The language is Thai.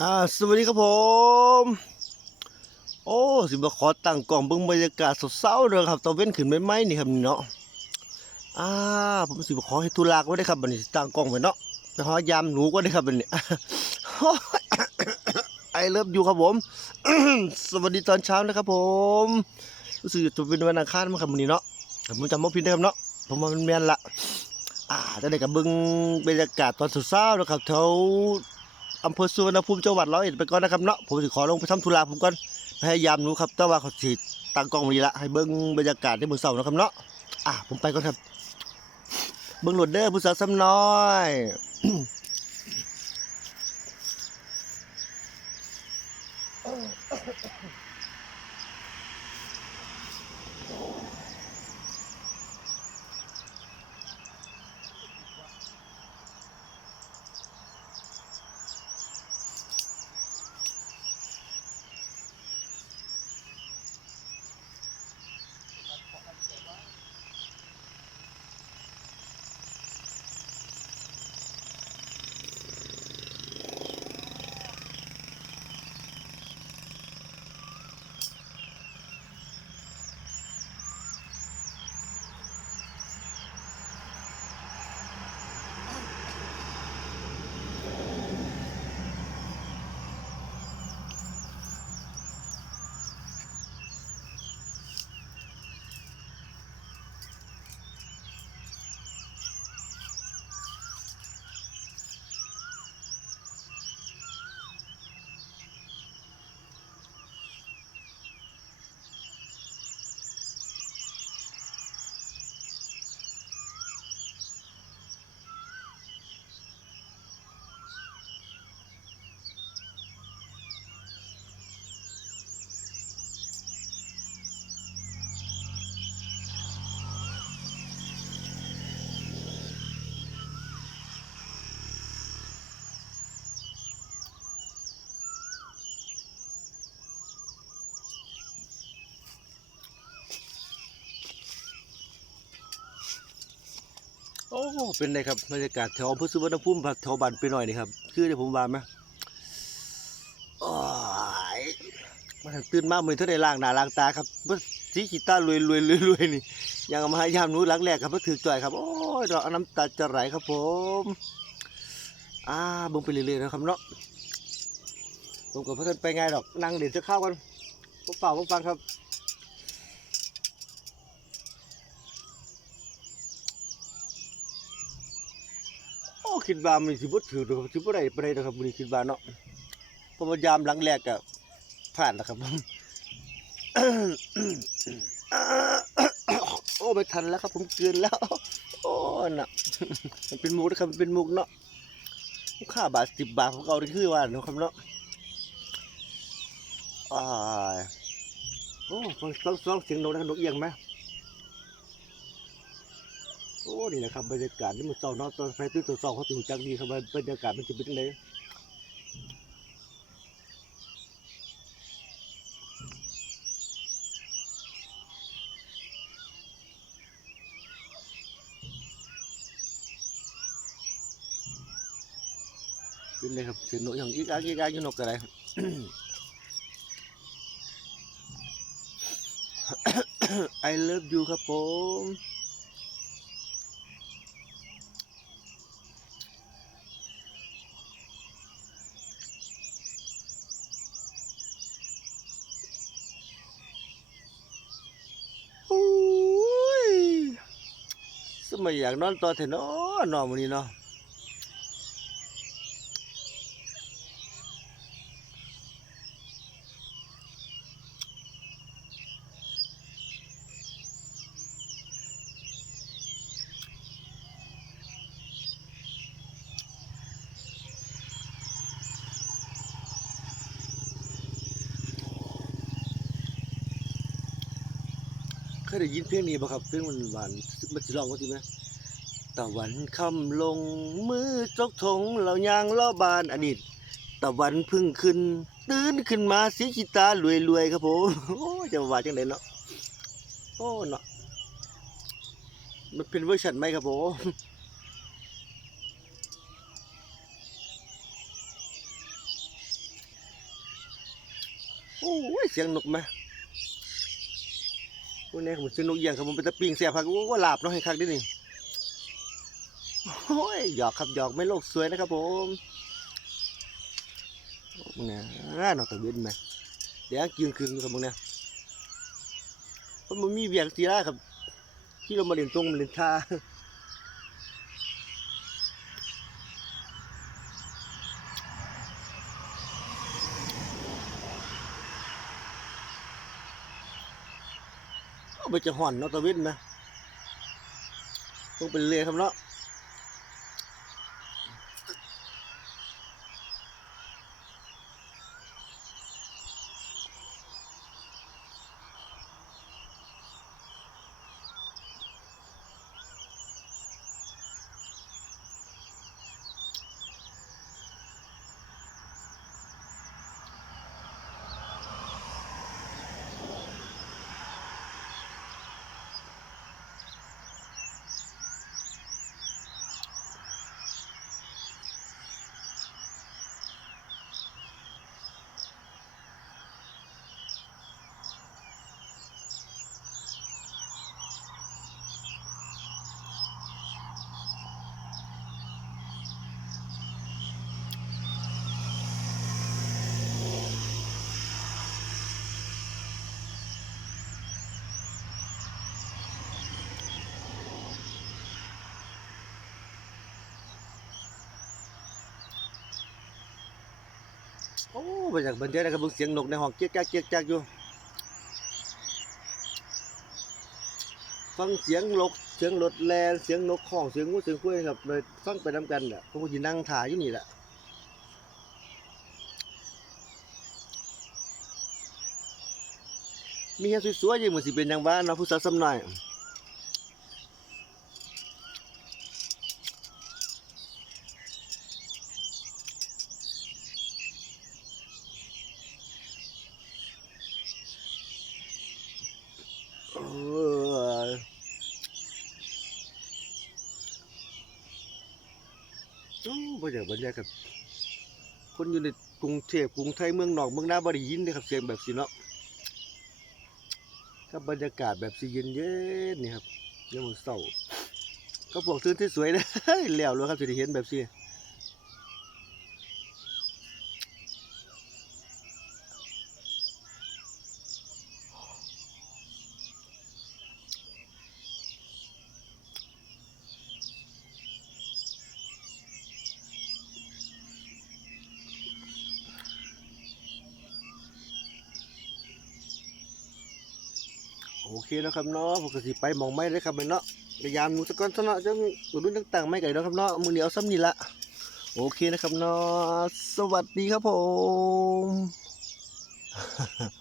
อ่าสวัสดีครับผม โอ้สิมาขอตั้งกล่องเบิ่งบรรยากาศสดเศร้าเด้อครับตะเว้นขึ้นใหม่ๆนี่ครับนี่เนาะอ่าผมสิมาขอให้ตุลาก็ได้ครับบันี้ตั้งกล้องไว้เนาะไปหายามหนูก็ได้ครับบัดนี้ไอเลิฟอยู่ครับผม สวัสดีตอนเช้านะครับผมรู้สึกจะเป็นวันอังคารมั้งครับวันนี้เนาะผมจำไม่ผิดนะครับเนาะผมว่ามันแม่นละอ่าจะได้กับเบิ่งบรรยากาศตอนสดเศร้านะครับแถว อำเภอสุวรรณภูมิจังหวัดร้อยเอ็ดไปก่อนนะครับเนาะผมสิขอลงไปทำธุระผมก่อนพยายามหนูครับแต่ว่าเขาสิตั้งกล้องมีละให้เบิ้งบรรยากาศในมื้อเสาร์นะครับเนาะอะผมไปก่อนครับ เบิ้งโหลดเด้อผู้สาวซ้ำน้อย โอ้เป็นไงครับบรรยากาศแถวอำเภอสุวรรณภูมิแถวบ้านไปหน่อยนี่ครับ คือที่ผมว่าไหมโอ้ยมันตื่นมากเหมือนเท่าได้ล้างหนาล้างตาครับบ่สีขีตารวยรวยรวยรวยนี่ยังเอามายามนู้หลังแรกครับเพื่อถือจ่อยครับ โอ้ยดอกน้ำตาจะไหลครับผมอ่าบิ่งไปเรื่อยๆนะครับเนาะผมกับเพื่อนไปไงดอกนั่งเดี๋ยวจะเข้ากันพวกฝ่าพวกฟังครับ คิดว่ามันสิบ่ถือดอกครับสิบ่ได้ปานใดดอกครับมื้อนี้คิดว่าเนาะเพราะว่ายามหลังแรกก็ผ่านแล้วครับผมโอ้ไม่ทันแล้วครับ ผมเกินแล้ว โอ้น่ะมันเป็นมุกนะครับมันเป็นมุกเนาะค่าบาท10บบาทของเขาที่คือว่าเนาะครับเนาะอ้าโอ้ฟังฟังเสียงนกนะครับนกเอียงไหม อ้นี่แหละครับบรรยากาศนี่มันเศร้าเนาะตอนไฟตื้นตัวเศร้าเขาถึงจักดีครับว่าบรรยากาศมันจะเป็นยังไงเป็นไงครับเสียงนกอย่างอีกอักอีกอักยู่นกอะไร I love you ครับผม โอ้ยส มาอยากนอนต่อเถอะเนาะนอนวันนี้เนาะ ยได้ยินเพลงนี้ป่ะครับเพลงมันหวานมันจะร้องว่าทีไหมตะวันค่ำลงมือจกทงเรายางล้อบานอดีตตะวันพึ่งขึ้น ตื่นขึ้นมาสีกีตาร์รวยๆครับผมโอ้ยจะว่าจังไดเนาะโอ้เนาะมันเป็นเวอร์ชันไหมครับผมโอ้ยเสียงนกไหม โอ้ยเนี่ยผมเสียงนกเอียงครับผมเป็นตะปิงเสียพักว่าหลาบเนาะให้คักดินี่โอ้ยหยอกครับหยอกไม่โลกสวยนะครับผมมึงเนี่ยอ่านอกตะเวนไหมเดี๋ยวกินคืนครับมึงเนี่ยเพราะมันมีเบียงสีละครับ ที่เรามาเรียนตรงมาเรียนท่า ไปจะห่อนนอตวินไหมต้องเป็นเรือครับเนาะ โอ้ไปจากบรรยากาศเบิ่งเสียงนกในห้องเจ๊ยกจักเจ๊ยกจักอยู่ ฟังเสียงนกเสียงรถแลนเสียงนกของเสียงงูเสียงกล้วยครับเลยฟังไปนำกันแหละผมก็สินั่งถ่ายอยู่นี่แหละมีแค่สวยๆอยังเหมือนสิเป็นย่างว่าเนาะผู้สาวซ้ำหน่อยเออโอ้ บ่อยากบรรยากาศคนอยู่ในกรุงเทพกรุงไทยเมืองนอกเมืองนาบ่ได้ยินเลยครับเสียงแบบสิเนาะกับบรรยากาศแบบสิเย็นเย็นนี่ครับยามมื้อเช้าก็พวกตื่นที่สวยนะแล้วเลยครับสิได้เห็นแบบสิ โอเคนะครับเนาะผมก็สิไปมองไม้เลยครับเนาะพยายามมูสก้อนซะเนาะจังอุดหนุนต่างๆไม่ไก่เนาะครับเนาะมือเหนียวซ้ำนี่ละโอเคนะครับเนาะสวัสดีครับผม